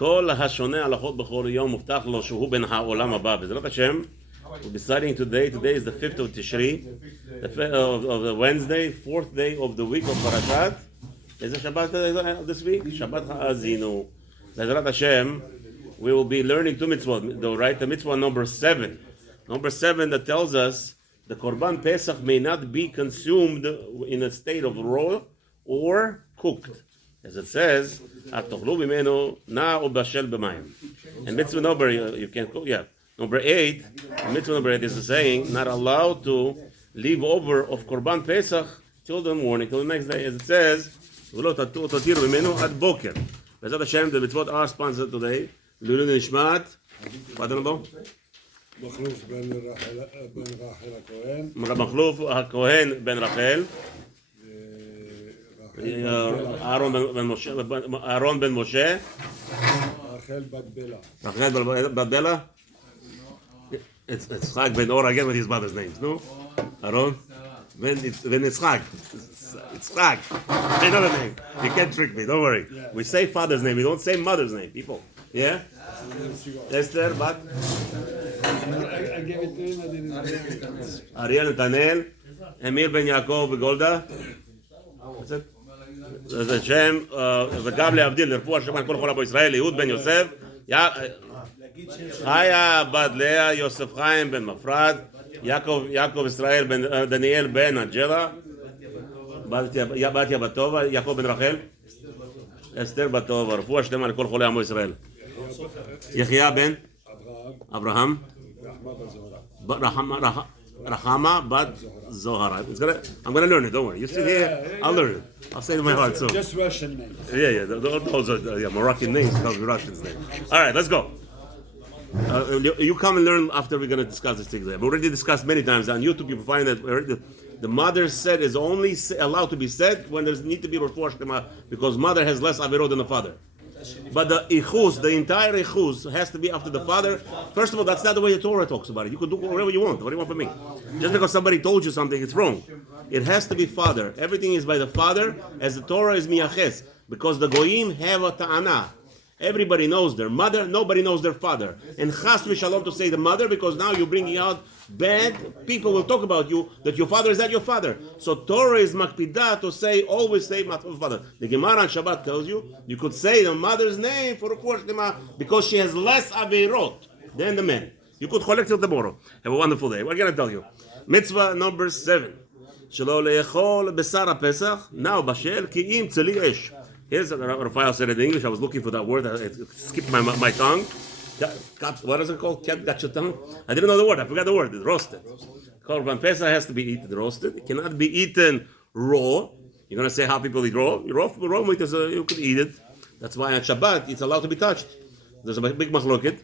כל השונה הלכות בכל יום מובטח לו שהוא בן העולם הבא. בעזרת השם, we'll be studying today. Today is the 5th of Tishri, of the Wednesday, 4th day of the week of Parashat. Is it Shabbat this week? Shabbat Ha'azinu. Bezrat Hashem, we will be learning two mitzvot, though, right? The mitzvah number 7. Number 7 that tells us the Korban Pesach may not be consumed in a state of raw or cooked. As it says, and mitzvah number, you can cook, yeah. Number 8, mitzvah number 8 is saying, not allowed to leave over of Korban Pesach till the morning, till the next day. As it says, Bezrat Hashem, the mitzvot are sponsored today. Lulu Nishmat, what do you know? Makhluf ben Rachel HaKohen. Makhluf HaKohen ben Rachel. Aaron ben Moshe. Rachel bat Bela. Rachel bat Bela. It's Chag ben Or again with his mother's names, no? Aaron. When it's Chag. It's Chag. Another name. You can't trick me, don't worry. Yeah. We say father's name, we don't say mother's name, people. Yeah? Esther, but? I gave it to him, I didn't. Ariel Natanel, Emil ben Yaakov Golda. That's it. That's Hashem, וגם להבדיל, לרפואה שלמה כל חולה בישראל, יהוד בן יוסף, חיה בת לאה, יוסף חיים בן מפרד, יעקב ישראל בן דניאל בן אנג'לה, בתיה בת טובה, יעקב בן רחל, אסתר בת טובה, רפואה שלמה לכל חולי עמו ישראל. יחיה בן אברהם, Rahama bat Zohara. I'm gonna learn it. Don't worry. You sit here. I'll learn it. I'll say it in my heart. So just Russian names. Yeah. Those are Moroccan names. Those are Russian names. All right, let's go. You come and learn after we're gonna discuss this thing. We've already discussed many times on YouTube. You can find that the mother's set is only allowed to be said when there's need to be refuah shlema because mother has less averot than the father. But the ichus, the entire ichus, has to be after the father. First of all, that's not the way the Torah talks about it. You can do whatever you want. What do you want from me? Just because somebody told you something, it's wrong. It has to be father. Everything is by the father, as the Torah is miyaches. Because the goyim have a ta'ana. Everybody knows their mother, nobody knows their father. And chas v'shalom to say the mother, because now you're bringing out bad people will talk about you, that your father is not your father. So Torah is makpidah to say, always say my father. The Gemara on Shabbat tells you, you could say the mother's name for a portion because she has less averot than the man. You could collect till tomorrow. Have a wonderful day. What can I tell you? Mitzvah number 7. Shelo le'echol besar pesach now bashel ki im tzeli esh. Here's what Raphael said in English. I was looking for that word. It skipped my tongue. What is it called? Got your tongue? I didn't know the word. I forgot the word. It's roasted. Korban Pesach has to be eaten roasted. It cannot be eaten raw. You're going to say how people eat raw? Raw meat, you could eat it. That's why on Shabbat, it's allowed to be touched. There's a big machloket.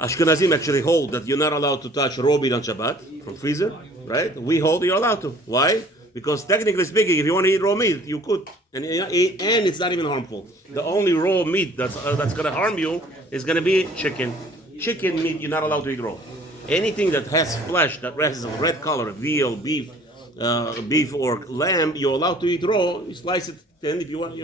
Ashkenazim actually hold that you're not allowed to touch raw meat on Shabbat from freezer, right? We hold you're allowed to. Why? Because technically speaking, if you want to eat raw meat, you could, and it's not even harmful. The only raw meat that's going to harm you is going to be chicken. Chicken meat you're not allowed to eat raw. Anything that has flesh that has a red color, veal, beef or lamb, you're allowed to eat raw. You slice it thin if you want.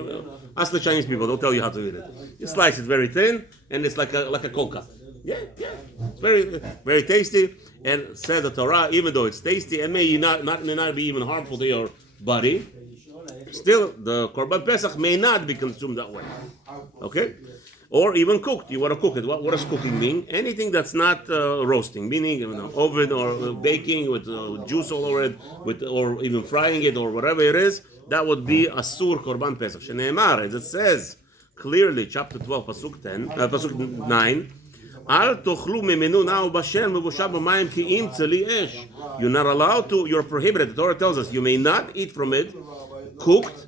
Ask the Chinese people; they'll tell you how to eat it. You slice it very thin, and it's like a cold cut. Yeah, it's very, very tasty. And says the Torah, even though it's tasty and may not be even harmful to your body, still the Korban Pesach may not be consumed that way. Okay? Or even cooked. You want to cook it. What does cooking mean? Anything that's not roasting, meaning oven or baking with juice all over it, or even frying it or whatever it is, that would be asur Korban Pesach. Shene'emar, as it says clearly, chapter 12, pasuk 9. Al tochlu memenu now bashel mevushal b'mayim ki im tzeli esh. You're not allowed to. You're prohibited. The Torah tells us you may not eat from it cooked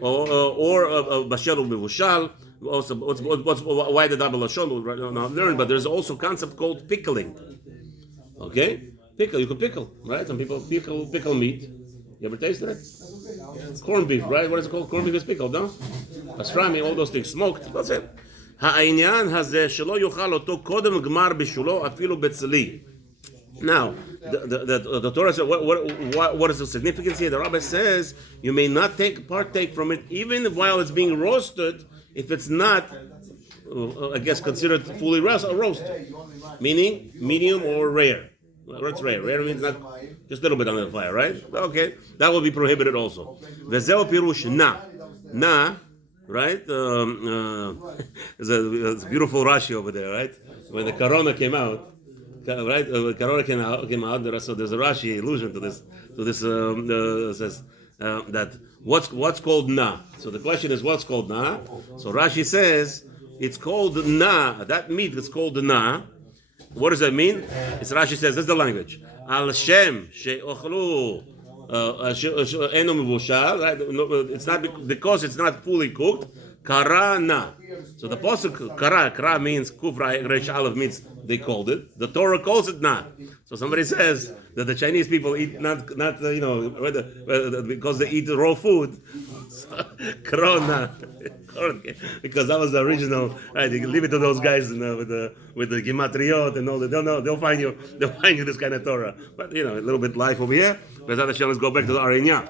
or bashel mevushal. Also, why the double lashon? Right now, learn. But there's also a concept called pickling. Okay, pickle. You can pickle, right? Some people pickle meat. You ever tasted it? Corned beef, right? What is it called? Corned beef is pickled, no? Pastrami, all those things, smoked. That's it. העניין הזה שלא יאכל אותו קודם גמר בשולו אפילו בצלי. Now, the Torah says, what is the significance here? The Rabbi says, you may not partake from it even while it's being roasted if it's not I guess considered fully roast, meaning medium or rare. What's rare? Rare means not just a little bit under the fire, right? Okay, that will be prohibited also. Vezeo pirush na, right? There's a beautiful Rashi over there, right? When the Corona came out, right? Corona came out. So there's a Rashi allusion to this. Says that what's called na. So the question is, what's called na? So Rashi says it's called na. That meat is called na. What does that mean? It's Rashi says, this is the language. Al Shem she'ochlu eno mevushal. It's not because it's not fully cooked. Kara na. So the pasuk kara means kuf resh aleph means they called it. The Torah calls it na. So somebody says that the Chinese people eat not because they eat raw food. Corona, because that was the original. Right, you can leave it to those guys with the gematriot and all that. They'll find you this kind of Torah. But a little bit life over here. Let's go back to the Arinya.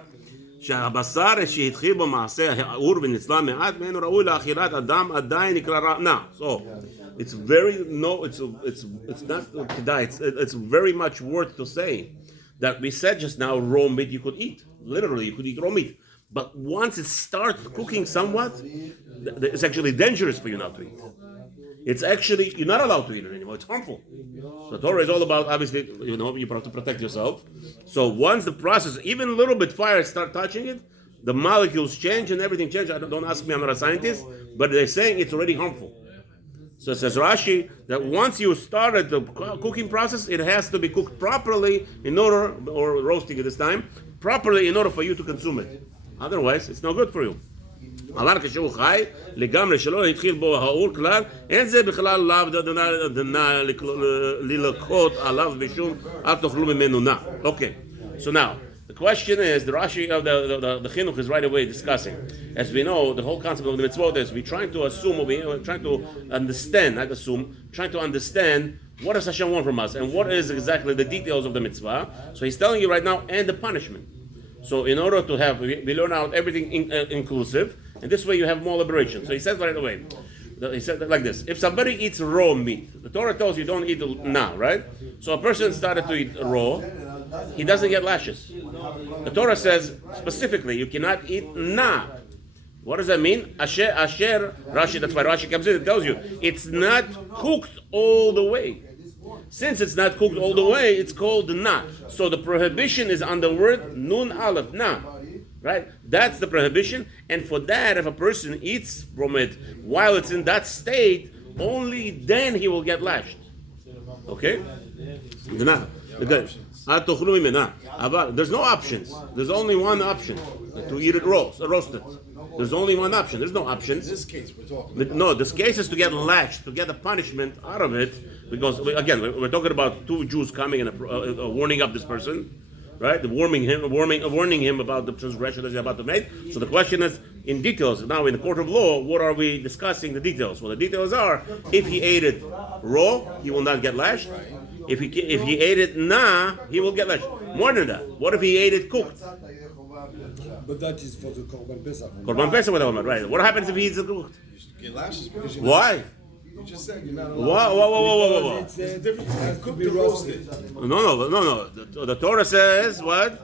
שהבשר שהתחיל במעשה האור ונצלה מעט ממנו ראוי לאכילת אדם עדיין נקרא רענה. So it's not kedai. It's very much worth to say that we said just now raw meat you could eat. Literally, you could eat raw meat. But once it starts cooking somewhat, it's actually dangerous for you not to eat. It's actually, you're not allowed to eat it anymore. It's harmful. So Torah is all about, obviously, you have to protect yourself. So once the process, even a little bit fire start touching it, the molecules change and everything changes. Don't ask me, I'm not a scientist, but they're saying it's already harmful. So it says Rashi that once you started the cooking process, it has to be cooked properly or roasting at this time, properly in order for you to consume it. Otherwise, it's no good for you. אבל כשהוא חי, לגמרי שלא התחיל בו האור כלל, אין זה בכלל לאו דנה ללקות עליו בשום, אל תאכלו ממנו נע. Okay, so now, the question is, the Rashi of the Chinuch is right away discussing. As we know, the whole concept of the Mitzvoth is we're trying to assume, we're trying to understand, not assume, trying to understand what does Hashem want from us, and what is exactly the details of the mitzvah. So he's telling you right now, and the punishment. So in order to have, we learn out everything inclusive, and this way you have more liberation. So he says right away, he said like this: if somebody eats raw meat, the Torah tells you don't eat now, right? So a person started to eat raw, he doesn't get lashes. The Torah says specifically you cannot eat na. What does that mean? Asher, Rashi. That's why Rashi comes in. It tells you it's not cooked all the way. Since it's not cooked all the way, it's called na. So the prohibition is on the word nun aleph, na. Right? That's the prohibition. And for that, if a person eats from it while it's in that state, only then he will get lashed. Okay? There's no options. There's only one option. To eat it roasted. There's only one option. There's no options. In this case, we're talking. No, this case is to get lashed, to get the punishment out of it, because again, we're talking about two Jews coming and warning up this person, right? Warning him about the transgression that he's about to make. So the question is, in details, now in the court of law, what are we discussing the details? Well, the details are, if he ate it raw, he will not get lashed. If he ate it he will get lashed. More than that, what if he ate it cooked? But that is for the Korban Pesach. Korban Pesach, right? What happens if he eats it cooked? You get lashes because you're Why? You just said you're not Whoa. allowed. It's a difference between cooked and roasted. No. The Torah says what?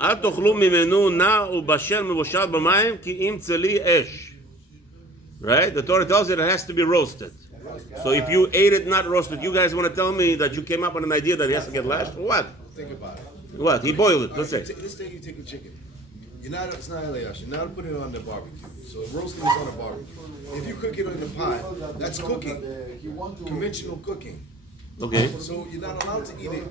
אל תאכלו ממנו נע ובשל מבושל במים כי אם צלי אש. Right? The Torah tells you it has to be roasted. So if you ate it not roasted, you guys want to tell me that you came up with an idea that he has to get lashed? Or what? Think about it. What? He boiled it. Let's say. Let's say you take a chicken. It's not Eliash. You're not putting it on the barbecue. So roasting is on a barbecue. If you cook it in the pot, that's cooking. Conventional cooking. Okay. So you're not allowed to eat it.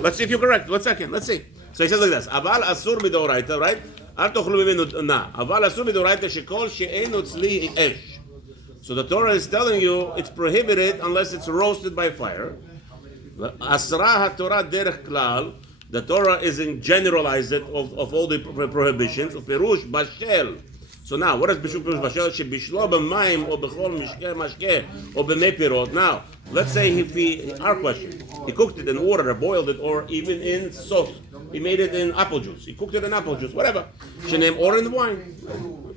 Let's see if you're correct. 1 second. Let's see. So he says like this. אבל אסור מדאורייתא, right? אל תאכלו ממנו נע. אבל אסור מדאורייתא שכל שאינו צלי אש. So the Torah is telling you it's prohibited unless it's roasted by fire. אסרה התורה דרך כלל. The Torah isn't generalized it of all the prohibitions. Perush bashel. So now, what is Perush bashel? Shebishlo b'mayim or b'chol mashke or b'mei pirot. Now, let's say our question, he cooked it in water or boiled it or even in sauce. He made it in apple juice. He cooked it in apple juice, whatever. Shenem or in wine.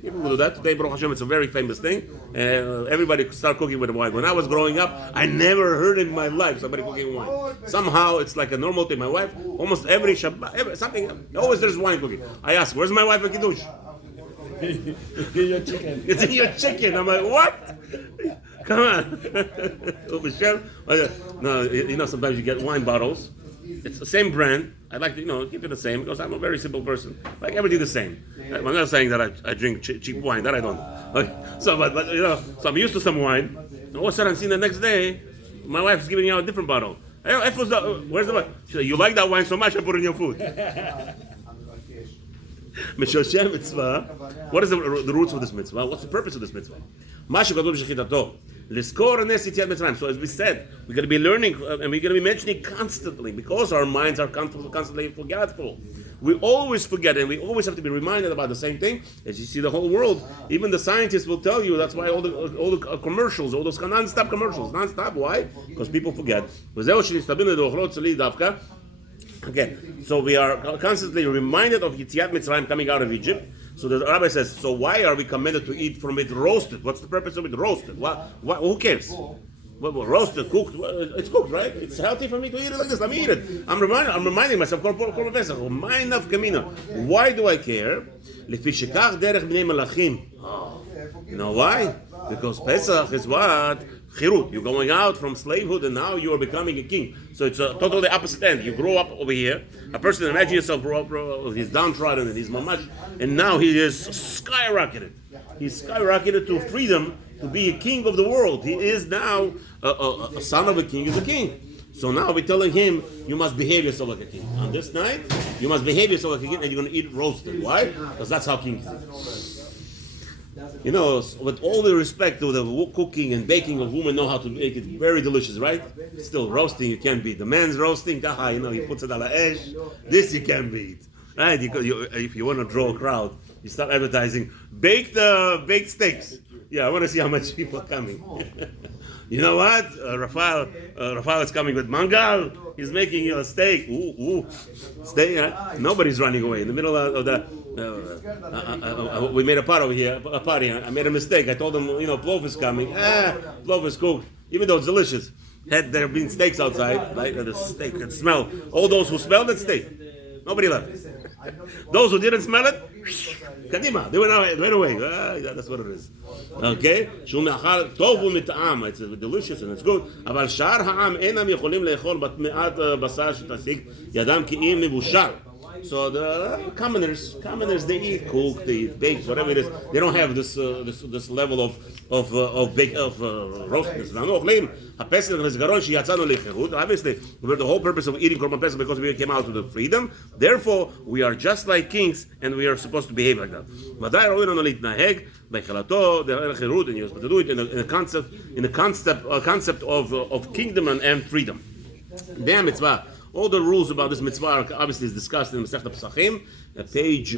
People will do that. Today, Baruch Hashem, it's a very famous thing. Everybody could start cooking with wine. When I was growing up, I never heard in my life somebody cooking wine. Somehow, it's like a normal thing. My wife, almost every Shabbat, always there's wine cooking. I ask, where's my wife at Kiddush? It's in your chicken. It's in your chicken. I'm like, what? Come on. No, sometimes you get wine bottles. It's the same brand. I like to, keep it the same because I'm a very simple person. Like everything the same. I'm not saying that I drink cheap wine. That I don't. So I'm used to some wine. And all of a sudden, I see the next day, my wife's giving out a different bottle. Where's the wine? She said, you like that wine so much, I put it in your food. Mishoshem mitzvah. What is the roots of this mitzvah? What's the purpose of this mitzvah? So as we said, we're going to be learning and we're going to be mentioning constantly because our minds are constantly forgetful. We always forget and we always have to be reminded about the same thing. As you see the whole world, even the scientists will tell you that's why all the commercials, all those non-stop commercials, non-stop. Why? Because people forget. Okay, so we are constantly reminded of Yetziat Mitzrayim coming out of Egypt. So the rabbi says, so why are we commanded to eat from it roasted? What's the purpose of it roasted? Who cares? Roasted, cooked, it's cooked, right? It's healthy for me to eat it like this. Let me eat it. I'm reminding myself, why do I care? You know why? Because Pesach is what? Chirut. You're going out from slavehood and now you are becoming a king. So it's a totally opposite end. You grow up over here. A person, imagine yourself, he's downtrodden and he's mamash, and now he is skyrocketed. He's skyrocketed to freedom to be a king of the world. He is now a son of a king is a king. So now we're telling him, you must behave yourself like a king. On this night, you must behave yourself like a king and you're going to eat roasted. Why? Because that's how kings do. With all the respect to the cooking and baking of women know how to make it very delicious, right? Still, roasting you can't beat. The man's roasting, he puts it on the edge. This you can't beat, right? If you want to draw a crowd, you start advertising baked steaks. Yeah, I want to see how much people are coming. You know what? Rafael is coming with mangal. He's making a steak. Ooh, steak. Nobody's running away in the middle of the. We made a party. I made a mistake. I told them, plov is coming. Plov is cooked, even though it's delicious. Had there been steaks outside, right? The steak could smell. All those who smelled it stayed. Nobody left. Those who didn't smell it, kadima, they went away. That's what it is. Okay? It's delicious and it's good. אבל שאר העם אינם יכולים לאכול מעט בשר שתשיג ידם כי אם מבושל. So the commoners, they eat cooked, they eat baked, whatever it is. They don't have this level of roastness. Obviously, the whole purpose of eating korban pesach because we came out of the freedom. Therefore, we are just like kings, and we are supposed to behave like that. And you're supposed to do it in the concept of kingdom and freedom. Damn mitzvah. All the rules about this mitzvah are obviously is discussed in Masechta Pesachim, page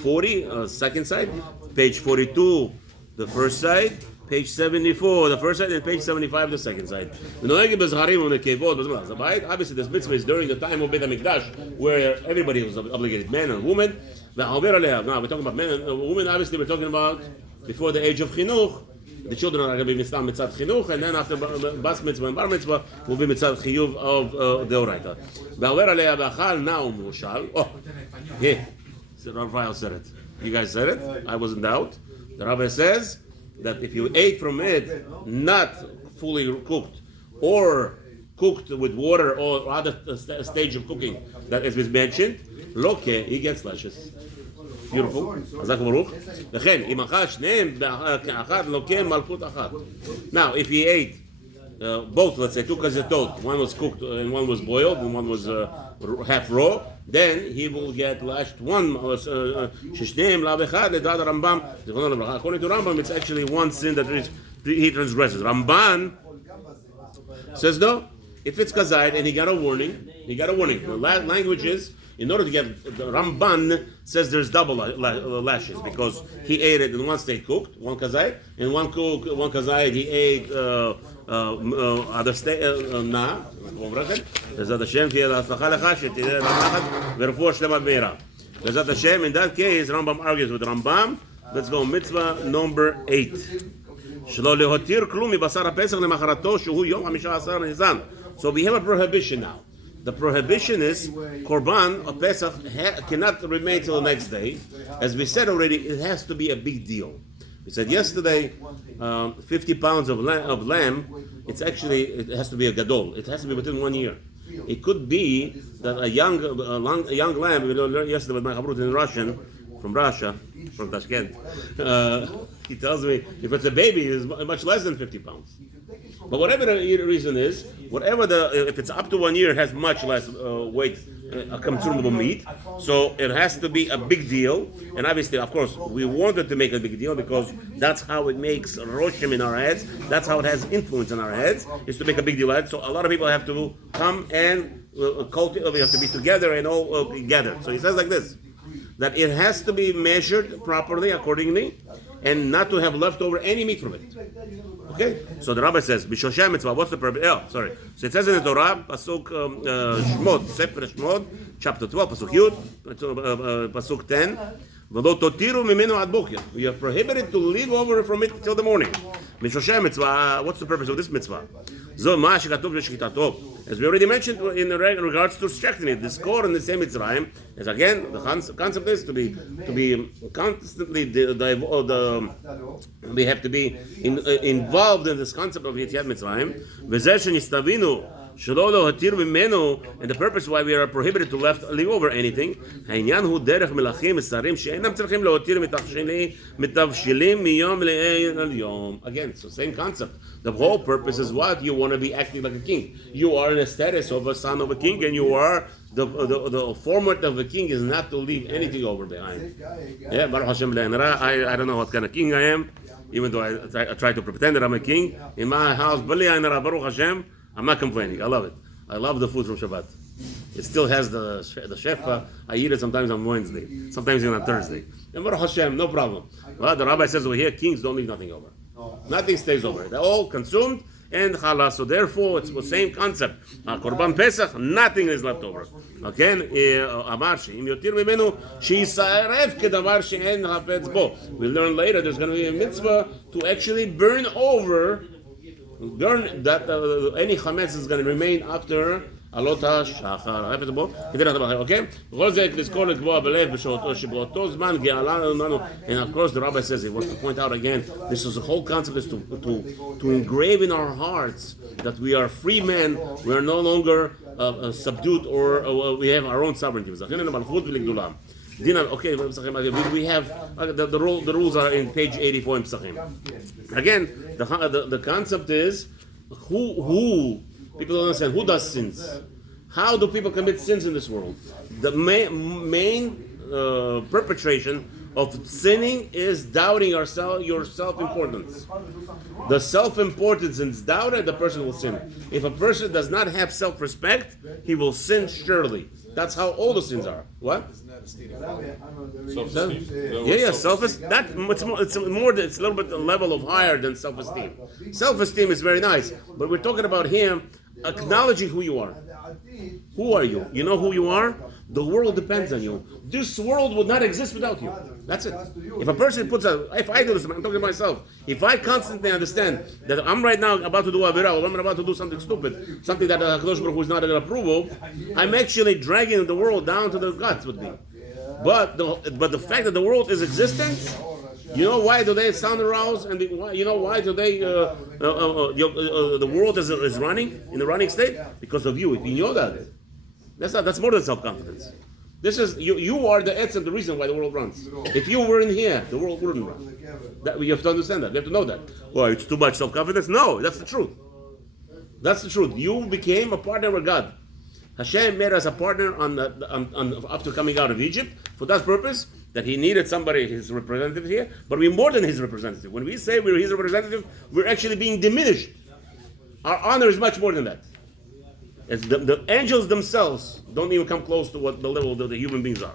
40, second side, page 42, the first side, page 74, the first side, and page 75, the second side. Obviously, this mitzvah is during the time of Beit HaMikdash, where everybody was obligated, man and woman. Now, we're talking about men and women, obviously, we're talking about before the age of Chinuch. The children are going to be mitzvah chinuch, and then after bas mitzvah and bar mitzvah will be mitzvah chiyuv of the oraita. Now mushal. Oh, here, Rafael said it. You guys said it. I was in doubt. The rabbi says that if you ate from it not fully cooked or cooked with water or other stage of cooking that is mentioned, loke, he gets lashes. Beautiful. Now, if he ate both, let's say two kazetot, one was cooked and one was boiled and one was half raw, then he will get lashed one. According to Rambam, it's actually one sin that he transgresses. Ramban says no. If it's kazayit and he got a warning. The language is, in order to get, the Ramban says there's double lashes because he ate it in one state cooked, one kazayit, and one kazayit he ate other state Bezat Hashem תהיה להצלחה לך שתהיה נחת ורפואה שלמה במהרה. Bezat Hashem, in that case, Rambam argues with Rambam Let's go. Mitzvah number 8. שלא להותיר כלום מבשר הפסח למחרתו שהוא יום 15 ניסן. So we have a prohibition now. The prohibition is Korban or Pesach cannot remain till the next day. As we said already, it has to be a big deal. We said yesterday, 50 pounds of lamb. It has to be a gadol. It has to be within 1 year. It could be that a young lamb. We learned yesterday with my chavrut in Russian from Russia, from Tashkent. He tells me if it's a baby, it's much less than 50 pounds. But whatever the reason is, if it's up to 1 year, it has much less weight, consumable meat. So it has to be a big deal. And obviously, of course, we wanted to make a big deal because that's how it makes roshim in our heads. That's how it has influence in our heads, is to make a big deal out. So a lot of people have to come and cultivate. We have to be together and all gathered. So he says like this, that it has to be measured properly, accordingly, and not to have left over any meat from it. Okay? So the rabbi says, B'Shosha mitzvah, what's the purpose? Oh, sorry. So it says in the Torah, Pasuk Shmot, Sefer Shmot, chapter 12, Pasuk Yud, Pasuk 10, V'lo totiru mimenu ad boker. We are prohibited to leave over from it till the morning. B'Shosha mitzvah, what's the purpose of this mitzvah? Zo ma shekatov v'shechitato. As we already mentioned in regards to strengthening it, the score in the same Mitzrayim is again the concept is to be constantly we have to be involved in this concept of Yetziat Mitzrayim. And the purpose why we are prohibited to leave over anything. Again, so same concept. The whole purpose is what? You want to be acting like a king. You are in a status of a son of a king, and you are the format of a king is not to leave anything over behind. Yeah, Baruch Hashem, I don't know what kind of king I am, even though I try to pretend that I'm a king. In my house, Baruch Hashem, I'm not complaining. I love it. I love the food from Shabbat. It still has the shefa. I eat it sometimes on Wednesday, sometimes even on Thursday. And Baruch Hashem, no problem. Well, the rabbi says over here, kings don't leave nothing over. Nothing stays over. They're all consumed and challah. So therefore, it's the same concept. Korban Pesach, nothing is left over. Okay? We'll learn later there's going to be a mitzvah to actually burn that any chametz is going to remain after alot hashachar. Okay? And of course the rabbi says, he wants to point out again, this is the whole concept is to engrave in our hearts that we are free men, we are no longer subdued or we have our own sovereignty. Okay, we have the rules are in page 84 in Pesachim. Again, the concept is who people don't understand who does sins. How do people commit sins in this world? The main perpetration of sinning is doubting your self-importance. The self-importance is doubted, the person will sin. If a person does not have self-respect, he will sin surely. That's how all the sins are. What? Self-esteem. Yeah, self-esteem. It's a little bit a level of higher than self-esteem. Self-esteem is very nice, but we're talking about him acknowledging who you are. Who are you? You know who you are? The world depends on you. This world would not exist without you. That's it. If a person if I do this, I'm talking to myself. If I constantly understand that I'm right now about to do Avirah, or I'm about to do something stupid, something that HaKadosh Baruch Hu is not going to approve of, I'm actually dragging the world down to the guts with me. But the fact that the world is existent, you know why do they sound aroused, and you know why do they the world is running in the running state because of you. If you know that, that's more than self-confidence. This is you are the essence, the reason why the world runs. If you weren't here, the world wouldn't run. You have to understand that. You have to know that. Well, it's too much self-confidence. No, that's the truth. That's the truth. You became a partner with God. Hashem made us a partner after coming out of Egypt for that purpose, that he needed somebody, his representative here, but we're more than his representative. When we say we're his representative, we're actually being diminished. Our honor is much more than that. It's the angels themselves don't even come close to what the level that the human beings are.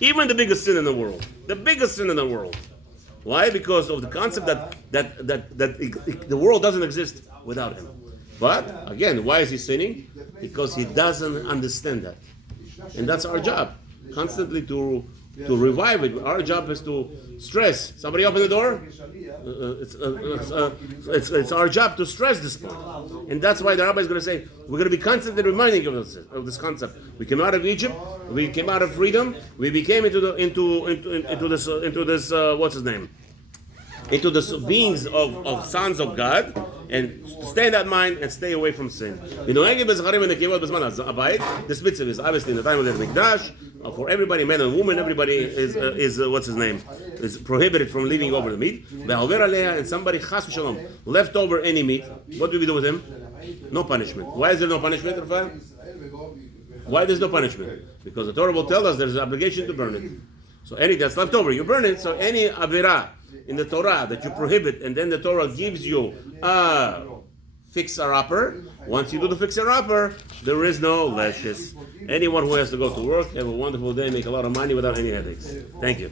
Even the biggest sin in the world. The biggest sin in the world. Why? Because of the concept that the world doesn't exist without him. But, again, why is he sinning? Because he doesn't understand that. And that's our job. Constantly to to revive it. Our job is to stress. Somebody open the door. It's our job to stress this part, and that's why the rabbi is going to say we're going to be constantly reminding you of this concept. We came out of Egypt, we came out of freedom, we became into this what's his name? Into the beings of sons of God, and stay in that mind and stay away from sin. This mitzvah is obviously in the time of the Mikdash. For everybody, man and woman, everybody is what's his name? Is prohibited from leaving over the meat. And somebody chas v'shalom left over any meat. What do we do with him? No punishment. Why is there no punishment, Rafael? Why there's no punishment? Because the Torah will tell us there's an obligation to burn it. So anything that's left over, you burn it. So any avirah in the Torah that you prohibit, and then the Torah gives you a fixer-upper. Once you do the fixer-upper, there is no lashes. Anyone who has to go to work, have a wonderful day, make a lot of money without any headaches. Thank you.